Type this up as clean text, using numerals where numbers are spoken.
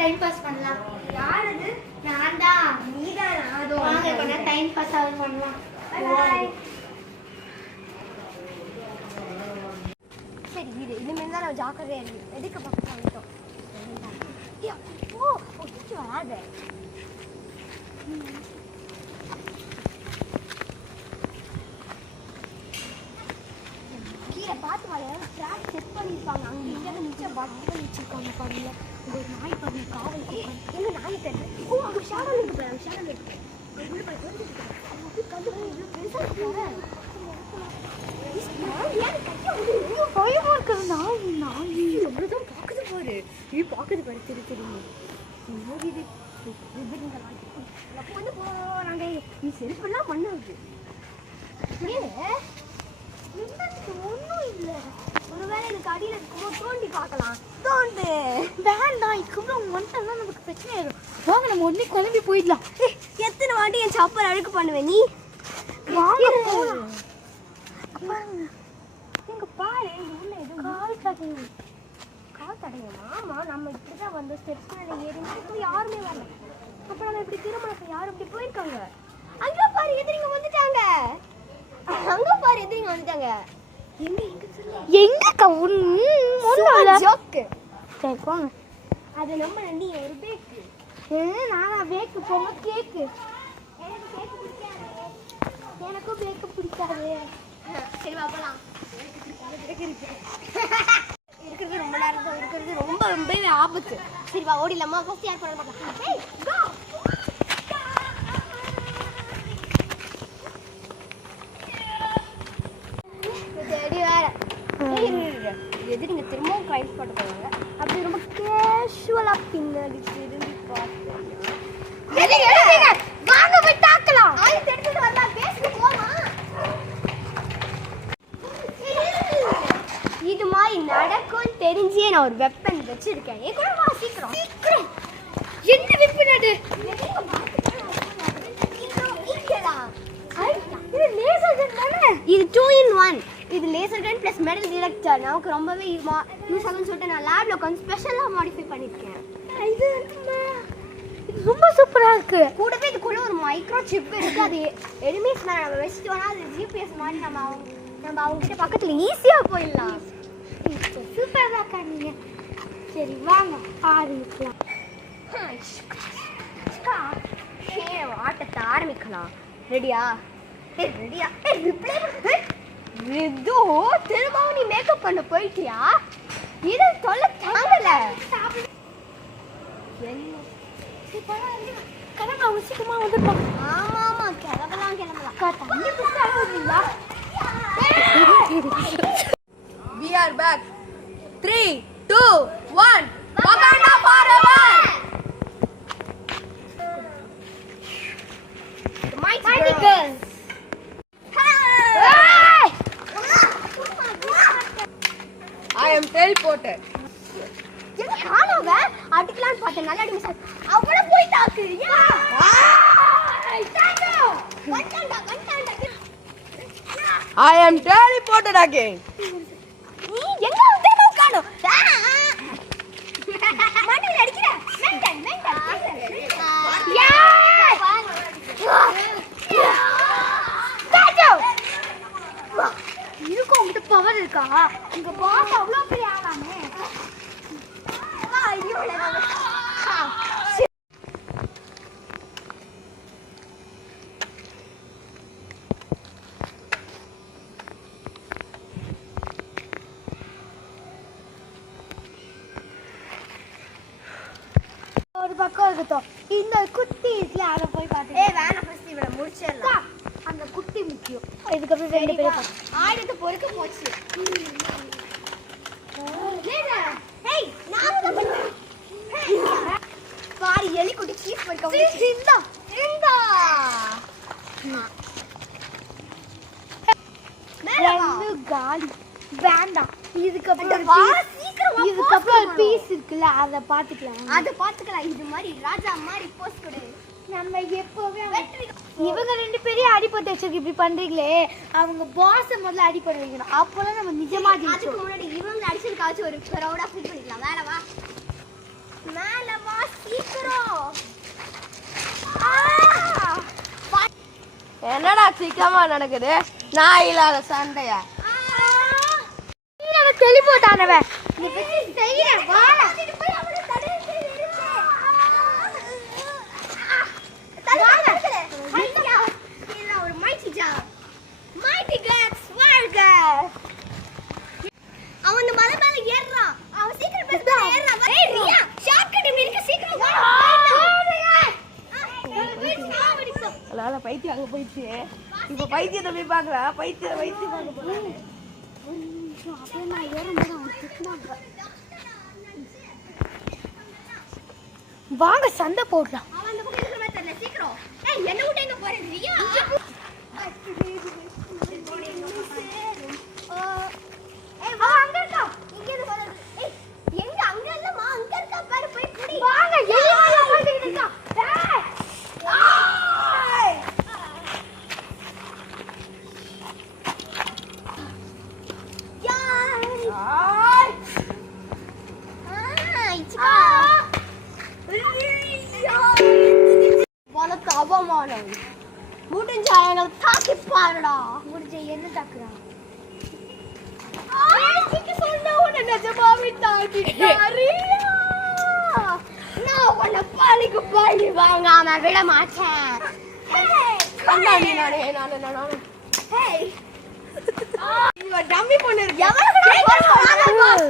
Time pass பண்ணலாம். யார் அது? நான் தான். நீதான். அது வாங்க கொஞ்ச டைம் பாஸ் ஆகும் பண்ணலாம். பை. சரி இரு, இனிமேல் தான் நான் ஜாக்கிரதையா இருக்கு. எதுக்கு பக்கம் வந்துட்டோம்? ஓ ஒட்டிச்சு வராது. கீழே பார்த்து வரையாவது ட்ராக் செக் பண்ணியிருப்பாங்க. அங்கே இங்கே நிச்சயம் பக் பண்ணி வச்சிருக்காங்க பாருங்க. இங்கே ஒரு நாய் பாருங்க காவல் எங்க நாய் தெரியல. ஓ அங்கே ஷேடோ இருக்கு பாரு. ஷேடோ இருக்கு. உள்ள போய் வந்துட்டு அப்படி கண்டு இவ்வளோ பெருசாக இருக்காரு. பயமா இருக்கிற நாய் நாய் அப்படிதான் பார்க்குது பாரு. இது பார்க்குது பாரு. சரி சரி இது அப்போ வந்து போகிறாங்க. நீ செல்ஃபெல்லாம் பண்ணாது ஒன்றும் இல்லை. ஒருவேளை எனக்கு அடியில் இருக்கும்போது தோண்டி பார்க்கலாம். தோண்டு வேண்டாம். இதுக்கப்புறம் வந்துட்டா நமக்கு பிரச்சனை ஆயிடும். வாங்க நம்ம உடனே கிளம்பி போயிடலாம். எத்தனை வாட்டி என் சப்பல் அழுக்கு பண்ணுவேன் நீ? வாங்க போகலாம். எங்க பாரு எங்க உள்ள எதுவும் கால் தடையும். கால் தடையுமா? ஆமாம் நம்ம இப்படி தான் வந்து ஸ்டெப்ஸ் மேலே ஏறி யாருமே வரல. அப்போ நம்ம இப்படி திருமணத்தை யாரும் இப்படி போயிருக்காங்க. அங்கே பாரு எதிரிங்க வந்துட்டாங்க. அங்கே பாரு எதிரிங்க வந்துட்டாங்க. எங்கக்கா ஒன்றும் ஜோக்கு. சரி போங்க. அது நம்ம நீ ஒரு பேக்கு. நானா பேக்கு போங்க கேக்கு. எனக்கு கேக்கு பிடிக்காது. எனக்கும் பேக்கு பிடிக்காது. சரி வா போலாம். இருக்கிறது ரொம்ப நேரம் தான். இருக்கிறது ரொம்பவே ஆபத்து. சரி வா ஓடிடலாமா? ஃபர்ஸ்ட் யார் பண்ண பார்க்கலாம். ஏய் கோ. சரி வேற எதிரிங்க திரும்பவும் கிரைம் ஸ்பாட் போவாங்க. அப்படி ரொம்ப கேஷுவலாக பின்னாடி திரும்பி பார்த்தேன். வாங்க போய் தாக்கலாம். ஆயுதம் எடுத்துட்டு வந்தா பேசிட்டு போமா. இது மாதிரி நடக்கும் தெரிஞ்சே நான் ஒரு வெப்பன் வச்சிருக்கேன். ஏன் கூட வா சீக்கிரம் சீக்கிரம். என்ன வெப்பன் அது? இது லேசர் கன் தானே? இது 2 in 1. இது லேசர் கன் ப்ளஸ் மெட்டல் டிடெக்டர். நமக்கு ரொம்பவே யூஸ் ஆகும்னு சொல்லிட்டு நான் லேப்ல கொஞ்சம் ஸ்பெஷலாக மாடிஃபை பண்ணியிருக்கேன். இது ரொம்ப சூப்பராக இருக்கு. கூடவே இதுக்குள்ள ஒரு மைக்ரோ சிப் இருக்கு. அது எனிமீஸ் மேலே நம்ம வச்சுட்டோம்னா அது ஜிபிஎஸ் மாதிரி நம்ம அவங்ககிட்ட பக்கத்தில் ஈஸியாக போயிடலாம். சூப்பராக இருக்கா நீங்க. சரி வாங்க ஆரம்பிக்கலாம். ஆட்டத்தை ஆரம்பிக்கலாம். ரெடியா? ரெடியா? ரிப்ளை ரிது திரும்பவும் நீ மேக்கப் பண்ண போயிட்டியா? இது சொல்ல தாங்கல. கிளம்ப அவங்க சீக்கிரமா வந்துருப்பாங்க. ஆமா ஆமா கிளம்பலாம். தண்ணி பிடிச்சா வருவீங்களா? We are back. 3, 2, 1. Wakanda forever. Mighty girls. I am teleported. என்ன காணோங்க? அடிக்கலாம்னு பார்த்தேன். நல்லா அடி மிஸ் ஆச்சு. அவள போய் தாக்கு. I am teleported again. நீ எங்க வந்து காணோம்? மண்ணில் அடிக்கிற. மெண்டல். இருக்கும் உங்ககிட்ட பவர் இருக்கா? உங்க பாஸ் அவ்வளோ பெரிய ஆளாமே. ஒரு பக்கம் இருக்கட்டும். இந்த குட்டி இதுல அதை போய் பார்த்து. வேணாம் ஃபர்ஸ்ட் இவளை முடிச்சிடலாம். அந்த குட்டி முக்கியம். இதுக்கப்புறம் ரெண்டு பேரும் ஆயுதத்தை பொறுக்க போச்சு. பாரு எலி குட்டி சீப் சிந்தா காலி வேண்டாம். இதுக்கப்புறம் ஒரு பீஸ் இருக்குல்ல அதை பார்த்துக்கலாம். இது மாதிரி ராஜா மாதிரி போஸ்ட் கொடு. நம்ம எப்பவுமே இவங்க ரெண்டு பேரையும் அடிப்பட்டு வச்சிருக்கு. இப்படி பண்றீங்களே, அவங்க பாஸ் முதல்ல அடிப்பட வைக்கணும். அப்போதான் நம்ம நிஜமா அதுக்கு முன்னாடி இவங்க அடிச்சதுக்காச்சும் ஒரு க்ரௌடா ஃபீல் பண்ணிக்கலாம். வேற வா மேல வா சீக்கிரம். என்னடா சீக்கிரமா நடக்குது? நான் இல்லாத சண்டையா? அவன் தெளிப்போட்டானவன் நீ பத்தி செய்யற வாழ போய் அவளை தடுத்து நிறுத்து. ஒரு mighty job. Mighty God, Swarga. அவன் இந்த மலை மேல ஏறுறான். அவன் சீக்கிரம் பேச ஏறுறான். ஏய் ரியா, ஷார்ட்கட் இப்படி இருக்கு சீக்கிரம் வா. அதனால பைத்தியம் அங்க போயிடுச்சு. இப்ப பைத்தியத்தை போய் பாக்குறா. பைத்தியம் பார்க்க போறேன். அப்படியே நான் ஏறும்போது அவன் திட்டினாங்க. வாங்க சண்டை போடலாம். அவன் அந்த பக்கம் இருக்கிற மாதிரி தெரியல சீக்கிரம். ஏய் என்ன விட்டு எங்க போற ரியா? ஏய் வா அங்க இருக்கா. இங்க இருந்து வர. ஏய் எங்க அங்க இல்லமா அங்க இருக்கா பாரு போய் புடி. வாங்க எலியா போயிட்டு இருக்கா. ஏய் வளர்த்து அவமானம் முடிஞ்சா எங்களை தாக்கி பாருடா. முடிஞ்ச என்ன தாக்குறான்? சொன்ன உன்னை நிஜமாவே தாக்கிட்டாரு. நான் உன்னை பழிக்கு பழி வாங்காம விட மாட்டேன். டம்மி பொண்ணு இருக்கு. எவ்வளவு